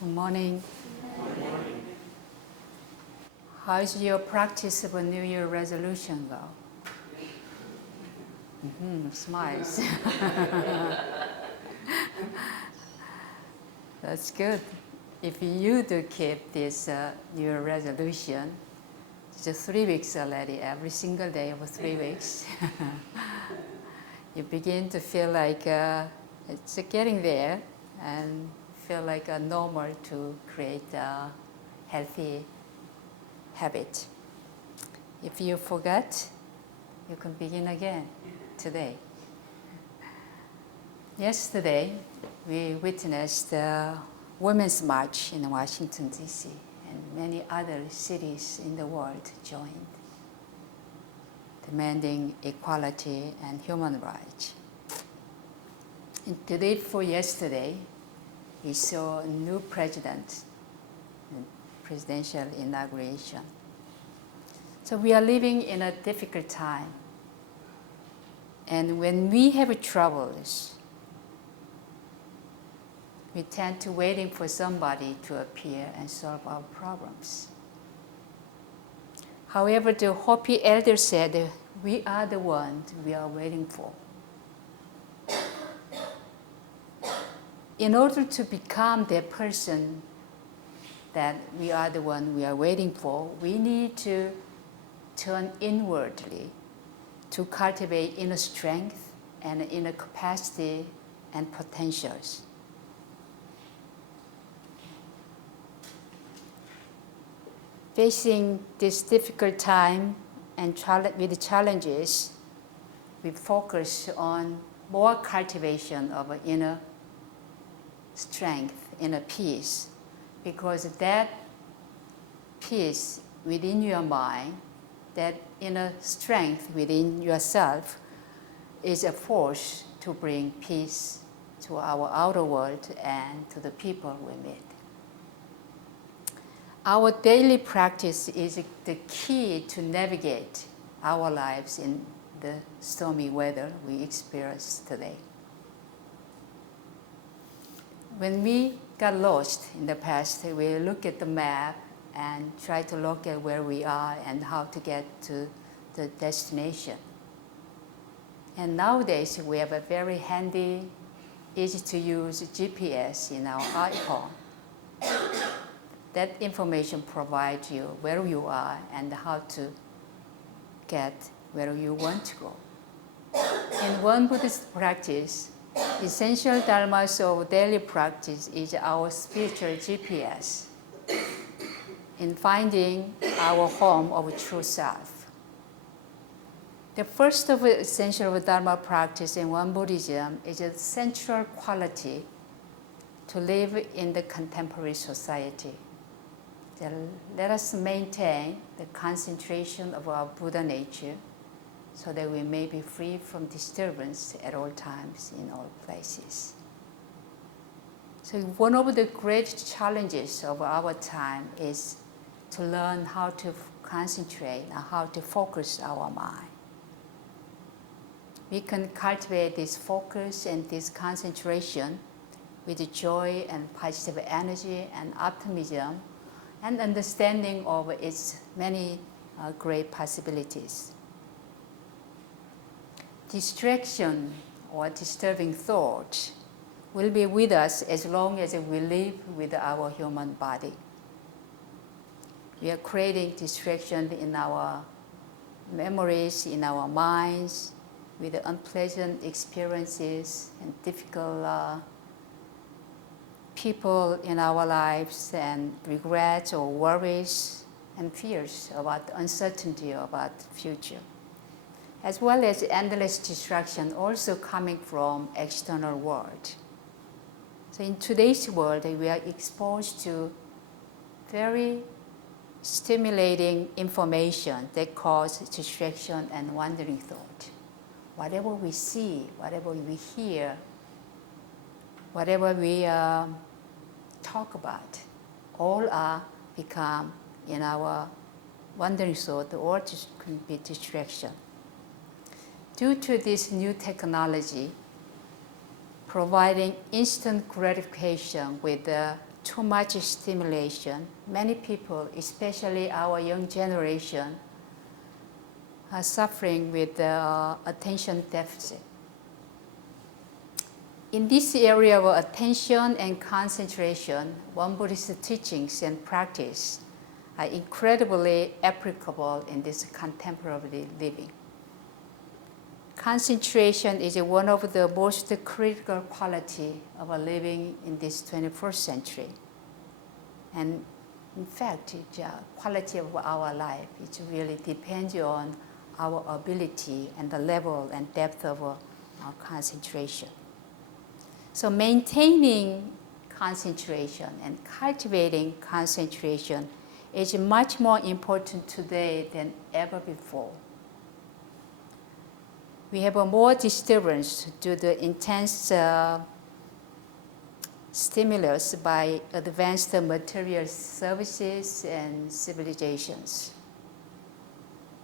Good morning. How is your practice of a New Year resolution go? Smiles. That's good. If you do keep this New Year resolution, just 3 weeks already, every single day of 3 weeks, you begin to feel like it's getting there and feel like normal to create a healthy habit. If you forget, you can begin again today. Yesterday, we witnessed the Women's March in Washington, D.C., and many other cities in the world joined, demanding equality and human rights. And the day before yesterday, we saw a new president, presidential inauguration. So we are living in a difficult time. And when we have troubles, we tend to waiting for somebody to appear and solve our problems. However, the Hopi elder said, we are the ones we are waiting for. In order to become the person that we are the one we are waiting for, we need to turn inwardly to cultivate inner strength and inner capacity and potentials. Facing this difficult time and with the challenges, we focus on more cultivation of inner strength, inner peace, because that peace within your mind, that inner strength within yourself is a force to bring peace to our outer world and to the people we meet. Our daily practice is the key to navigate our lives in the stormy weather we experience today. When we got lost in the past, we look at the map and try to look at where we are and how to get to the destination. And nowadays, we have a very handy, easy-to-use GPS in our iPhone. That information provides you where you are and how to get where you want to go. In one Buddhist practice, essential dharmas of daily practice is our spiritual GPS in finding our home of true self. The first of the essential dharma practice in wonbuddhism is a central quality to live in the contemporary society. Let us maintain the concentration of our Buddha nature so that we may be free from disturbance at all times, in all places. So one of the great challenges of our time is to learn how to concentrate and how to focus our mind. We can cultivate this focus and this concentration with joy and positive energy and optimism and understanding of its many great possibilities. Distraction or disturbing thought will be with us as long as we live with our human body. We are creating distraction in our memories, in our minds, with unpleasant experiences and difficult people in our lives, and regrets or worries and fears about the uncertainty about the future, as well as endless distraction also coming from external world. So in today's world, we are exposed to very stimulating information that causes distraction and wandering thought. Whatever we see, whatever we hear, whatever we talk about, all are become in our wandering thought or can be distraction. Due to this new technology providing instant gratification with too much stimulation. Many people, especially our young generation, are suffering with attention deficit. In this area of attention and concentration, wonbuddhist teachings and practice are incredibly applicable in this contemporary living. Concentration is one of the most critical qualities of living in this 21st century. And in fact, the quality of our life, it really depends on our ability and the level and depth of our concentration. So maintaining concentration and cultivating concentration is much more important today than ever before. We have more disturbance due to the intense stimulus by advanced material services and civilizations.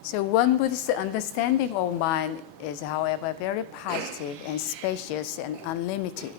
So one Buddhist understanding of mind is, however, very positive and spacious and unlimited.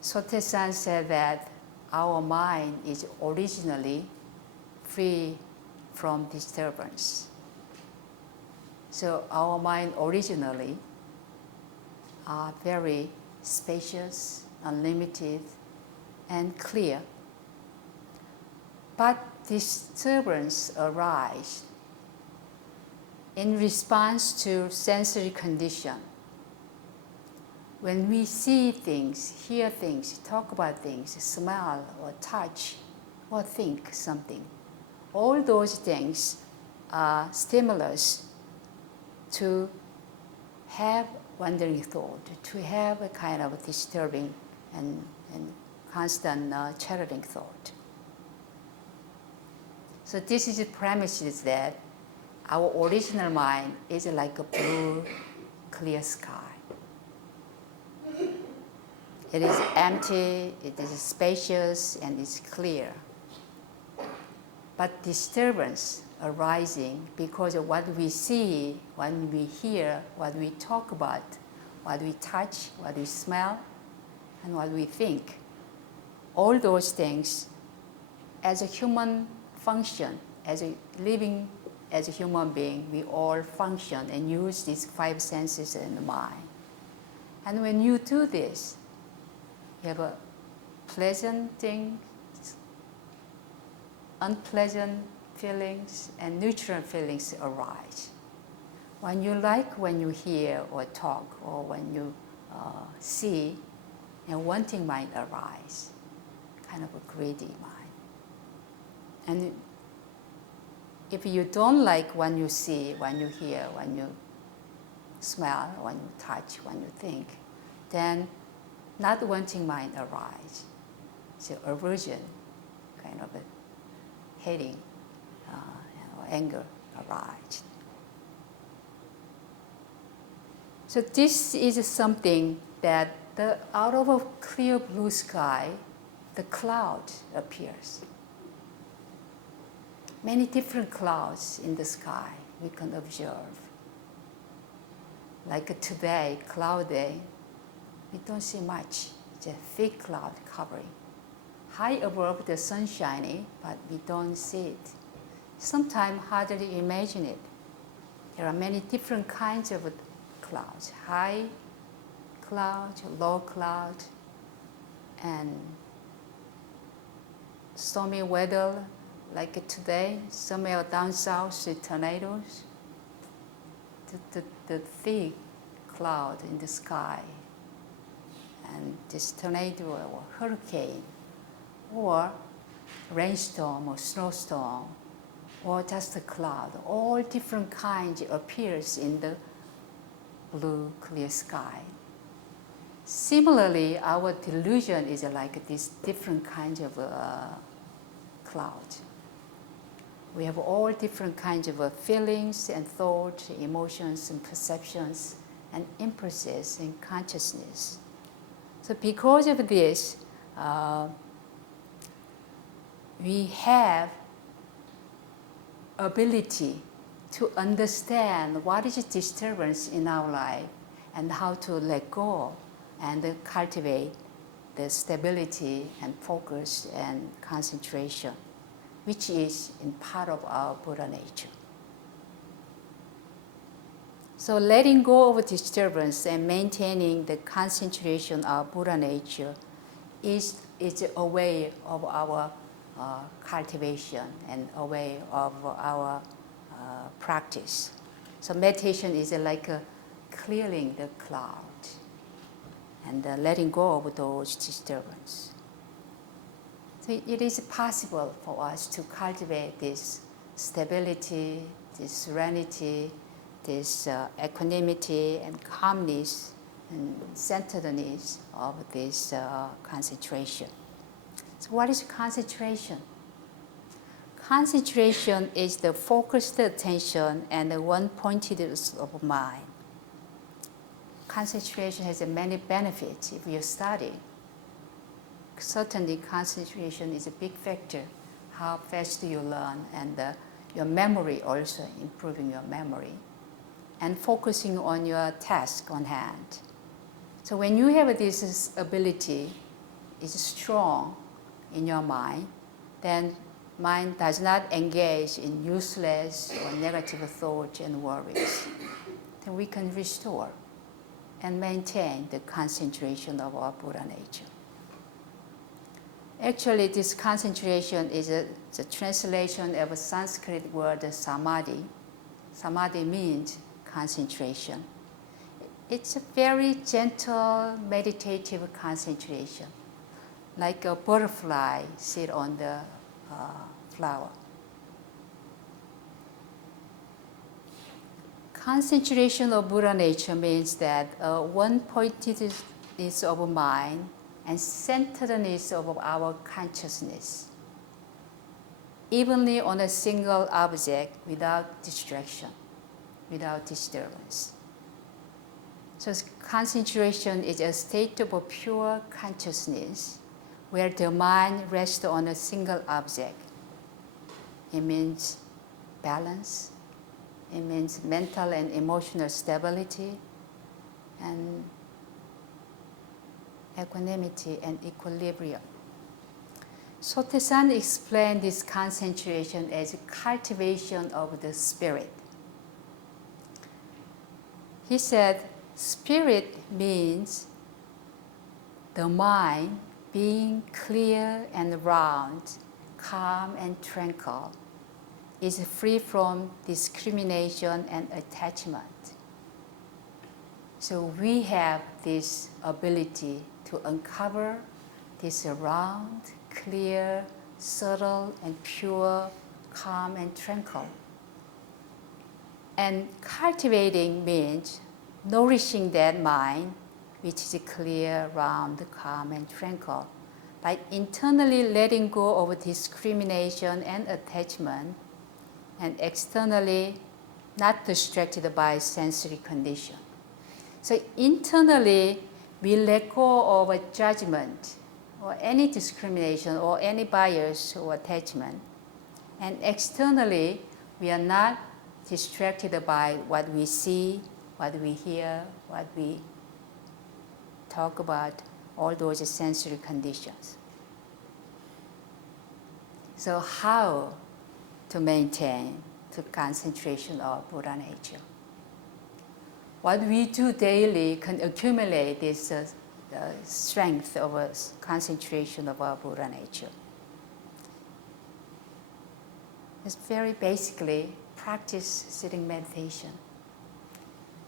Sote-san said that our mind is originally free from disturbance. So our mind originally are very spacious, unlimited, and clear. But disturbance arise in response to sensory condition. When we see things, hear things, talk about things, smell or touch or think something, all those things are stimulus to have wandering thought, to have a kind of disturbing and constant chattering thought. So this is the premise is that our original mind is like a blue, clear sky. It is empty, it is spacious, and it's clear. But disturbance arising because of what we see, what we hear, what we talk about, what we touch, what we smell, and what we think. All those things, as a human function, as a human being, we all function and use these five senses in the mind. And when you do this, you have a pleasant things, unpleasant feelings, and neutral feelings arise. When you like, when you hear or talk, or when you see, and wanting mind arise, kind of a greedy mind. And if you don't like when you see, when you hear, when you smell, when you touch, when you think, then not wanting mind arise. So aversion, kind of a hating, or anger arise. So this is something that out of a clear blue sky, the cloud appears. Many different clouds in the sky we can observe. Like today, cloud day, we don't see much. It's a thick cloud covering. High above the sun shining, but we don't see it. Sometimes hardly imagine it. There are many different kinds of clouds. High cloud, low cloud, and stormy weather like today, somewhere down south, the tornadoes. The thick cloud in the sky, and this tornado or hurricane, or rainstorm or snowstorm, or just a cloud, all different kinds appears in the blue, clear sky. Similarly, our delusion is like these different kinds of clouds. We have all different kinds of feelings and thoughts, emotions and perceptions, and impulses and consciousness. So because of this, we have ability to understand what is disturbance in our life and how to let go and cultivate the stability and focus and concentration, which is in part of our Buddha nature. So letting go of disturbance and maintaining the concentration of Buddha nature is a way of our cultivation and a way of our practice. So meditation is like clearing the cloud and letting go of those disturbances. So it is possible for us to cultivate this stability, this serenity, this equanimity and calmness and centeredness of this concentration. So what is concentration? Concentration is the focused attention and the one-pointedness of mind. Concentration has many benefits if you study. Certainly concentration is a big factor, how fast you learn, and your memory also, improving your memory, and focusing on your task on hand. So when you have this ability, is strong in your mind, then mind does not engage in useless or negative thoughts and worries. Then we can restore and maintain the concentration of our Buddha nature. Actually, this concentration is the translation of a Sanskrit word, Samadhi. Samadhi means concentration. It's a very gentle, meditative concentration, like a butterfly sit on the flower. Concentration of Buddha nature means that one-pointedness of mind and centeredness of our consciousness, evenly on a single object without distraction, without disturbance. So concentration is a state of pure consciousness where the mind rests on a single object. It means balance, it means mental and emotional stability, and equanimity and equilibrium. Sotaesan explained this concentration as cultivation of the spirit. He said, spirit means the mind being clear and round, calm and tranquil, is free from discrimination and attachment. So we have this ability to uncover this round, clear, subtle and pure, calm and tranquil. And cultivating means nourishing that mind, which is clear, round, calm, and tranquil, by internally letting go of discrimination and attachment, and externally not distracted by sensory condition. So internally, we let go of a judgment or any discrimination or any bias or attachment. And externally, we are not distracted by what we see, what we hear, what we talk about, all those sensory conditions. So how to maintain the concentration of Buddha nature? What we do daily can accumulate this strength of a concentration of our Buddha nature. It's very basically practice sitting meditation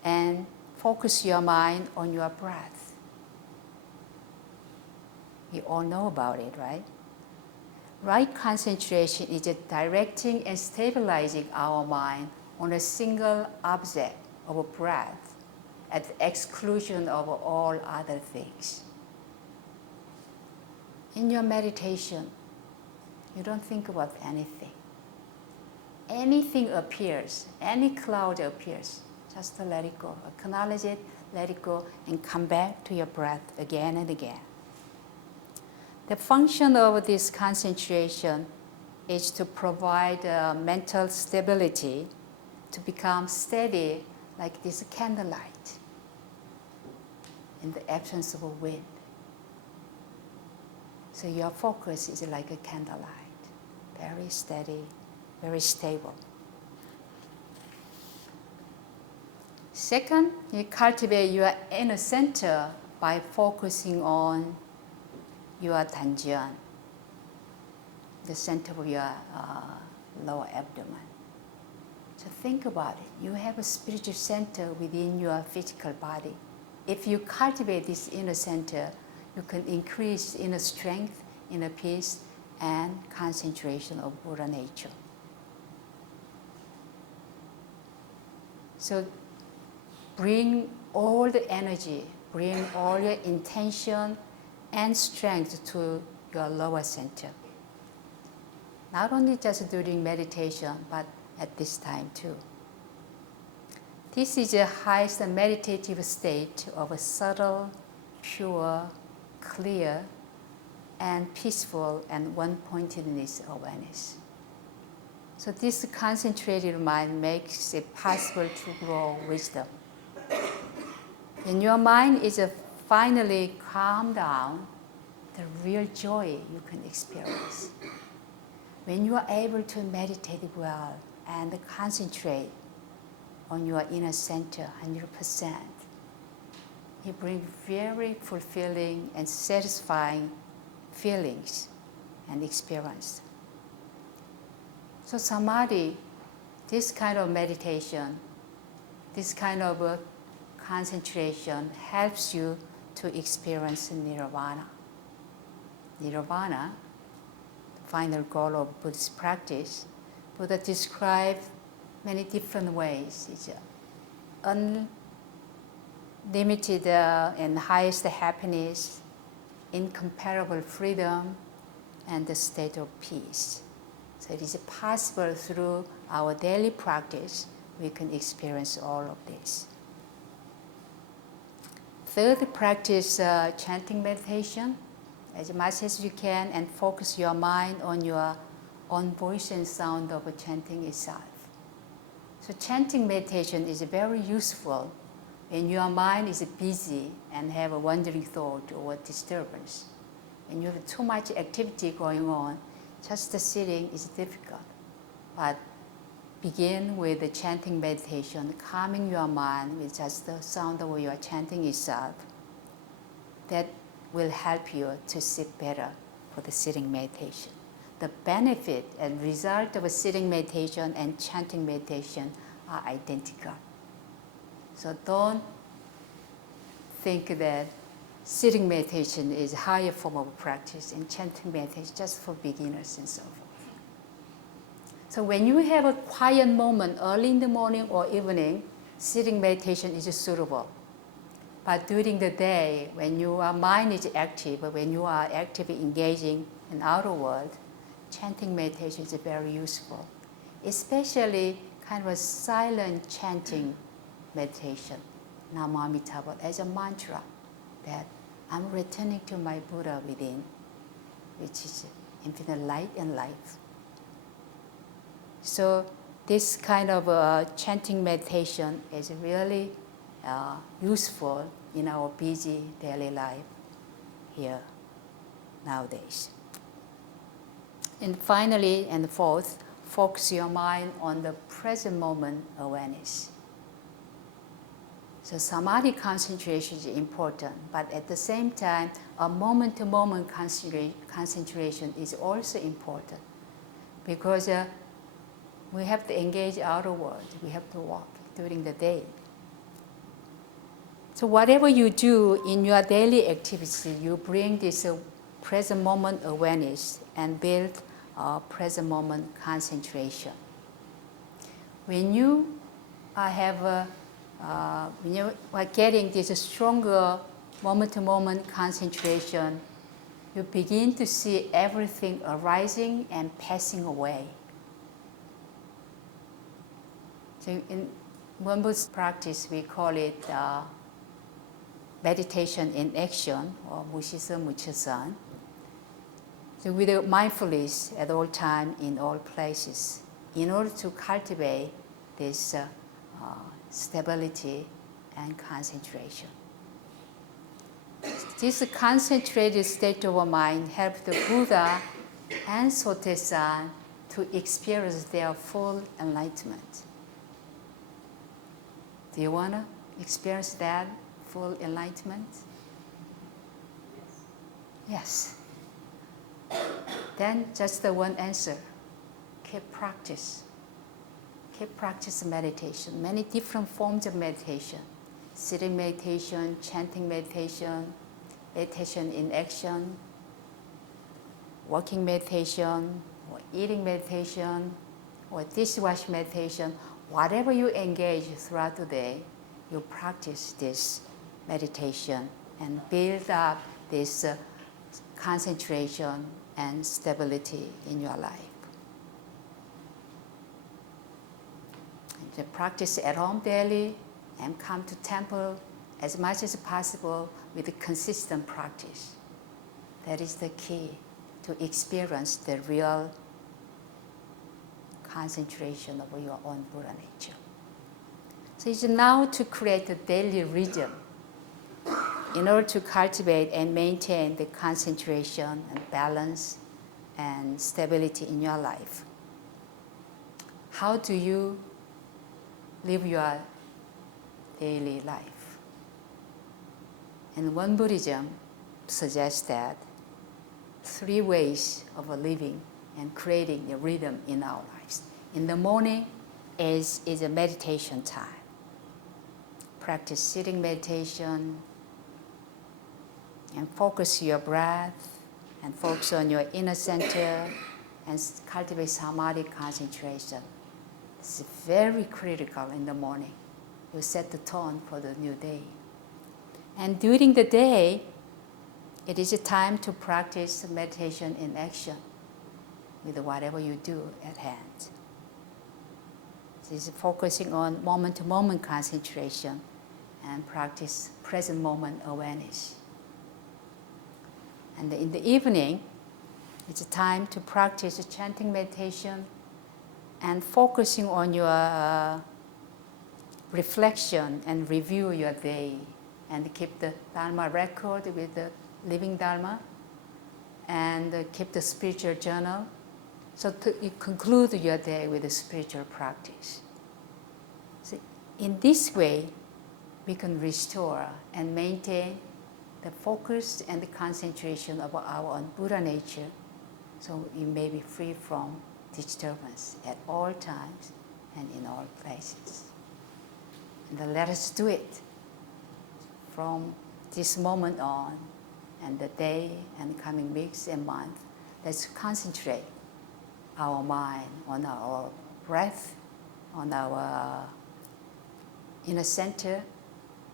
and focus your mind on your breath. We all know about it, right? Right concentration is directing and stabilizing our mind on a single object of a breath at the exclusion of all other things. In your meditation, you don't think about anything. Anything appears, any cloud appears, just to let it go. Acknowledge it, let it go, and come back to your breath again and again. The function of this concentration is to provide mental stability, to become steady like this candlelight in the absence of a wind. So your focus is like a candlelight, very steady, very stable. Second, you cultivate your inner center by focusing on your danjian, the center of your lower abdomen. So think about it. You have a spiritual center within your physical body. If you cultivate this inner center, you can increase inner strength, inner peace, and concentration of Buddha nature. So bring all the energy, bring all your intention and strength to your lower center. Not only just during meditation, but at this time too. This is the highest meditative state of a subtle, pure, clear, and peaceful and one-pointedness awareness. So this concentrated mind makes it possible to grow wisdom. When your mind is finally calmed down, the real joy you can experience. When you are able to meditate well and concentrate on your inner center 100%, it brings very fulfilling and satisfying feelings and experience. So Samadhi, this kind of meditation, this kind of concentration helps you to experience nirvana. Nirvana, the final goal of Buddhist practice, Buddha described many different ways. It's unlimited and highest happiness, incomparable freedom, and the state of peace. So it is possible through our daily practice, we can experience all of this. Third, practice chanting meditation as much as you can and focus your mind on your own voice and sound of chanting itself. So chanting meditation is very useful when your mind is busy and have a wandering thought or disturbance. When you have too much activity going on, just sitting is difficult. But begin with the chanting meditation, calming your mind with just the sound of your chanting itself. That will help you to sit better for the sitting meditation. The benefit and result of a sitting meditation and chanting meditation are identical. So don't think that sitting meditation is a higher form of practice and chanting meditation just for beginners and so forth. So when you have a quiet moment early in the morning or evening, sitting meditation is suitable. But during the day, when your mind is active, when you are actively engaging in outer world, chanting meditation is very useful, especially kind of a silent chanting meditation, Namamitabha, as a mantra that I'm returning to my Buddha within, which is infinite light and life. So this kind of chanting meditation is really useful in our busy daily life here nowadays. And finally, and fourth, focus your mind on the present moment awareness. So Samadhi concentration is important, but at the same time, a moment-to-moment concentration is also important because we have to engage outer world. We have to walk during the day. So whatever you do in your daily activity, you bring this present moment awareness and build present moment concentration. When you are getting this stronger moment-to-moment concentration, you begin to see everything arising and passing away. So in wonbuddhism practice, we call it meditation in action, or 무시서 무처선. So with the mindfulness at all times, in all places, in order to cultivate this stability and concentration. This concentrated state of mind helped the Buddha and Sotaesan to experience their full enlightenment. Do you want to experience that full enlightenment? Yes. Then just the one answer. Keep practice. Keep practice meditation. Many different forms of meditation. Sitting meditation, chanting meditation, meditation in action, walking meditation, or eating meditation, or dishwash meditation. Whatever you engage throughout the day, you practice this meditation and build up this concentration and stability in your life. To practice at home daily and come to temple as much as possible with a consistent practice. That is the key to experience the real concentration of your own Buddha nature. So it's now to create a daily rhythm in order to cultivate and maintain the concentration and balance and stability in your life. How do you live your daily life? And wonbuddhism suggests that 3 ways of living and creating a rhythm in our lives. In the morning is a meditation time. Practice sitting meditation and focus your breath and focus on your inner center and cultivate Samadhi concentration. It's very critical in the morning. You set the tone for the new day. And during the day, it is a time to practice meditation in action with whatever you do at hand. This is focusing on moment-to-moment concentration and practice present moment awareness. And in the evening, it's a time to practice chanting meditation and focusing on your reflection and review your day and keep the Dharma record with the living Dharma and keep the spiritual journal. So you conclude your day with a spiritual practice. So in this way, we can restore and maintain the focus and the concentration of our own Buddha nature, so we may be free from disturbance at all times and in all places. And then let us do it from this moment on, and the day and coming weeks and months. Let's concentrate our mind on our breath, on our inner center.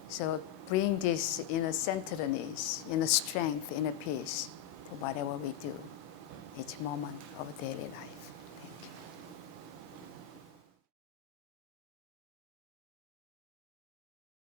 So bring this inner centeredness, inner strength, inner peace to whatever we do each moment of daily life.